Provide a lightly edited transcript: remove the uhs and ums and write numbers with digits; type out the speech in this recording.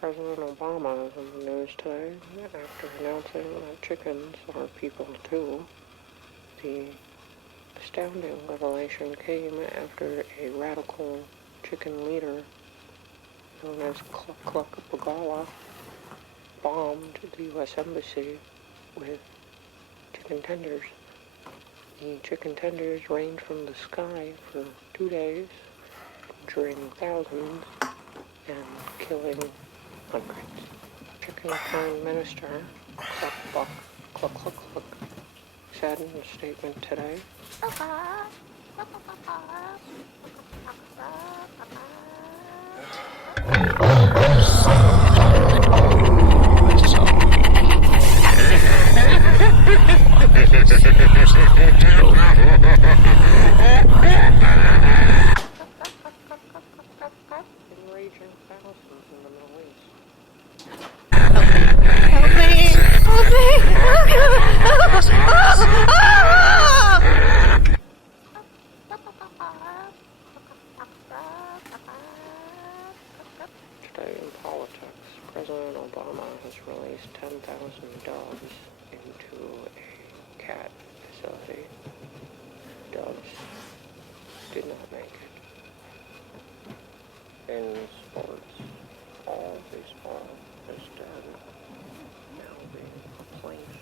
President Obama is in the news today after announcing that chickens are people too. The astounding revelation came after a radical chicken leader known as Cluck Cluck Bagala bombed the U.S. Embassy with chicken tenders. The chicken tenders rained from the sky for 2 days, injuring thousands and killing hundreds. Chicken Prime Minister Cluck Cluck Cluck Cluck Cluck said in a statement today, enraging thousands in the Middle East. Help me! Help Today in politics, President Obama has released 10,000 doves into a cat facility. Doves did not make it. In sports, all baseball is done. Now the complaint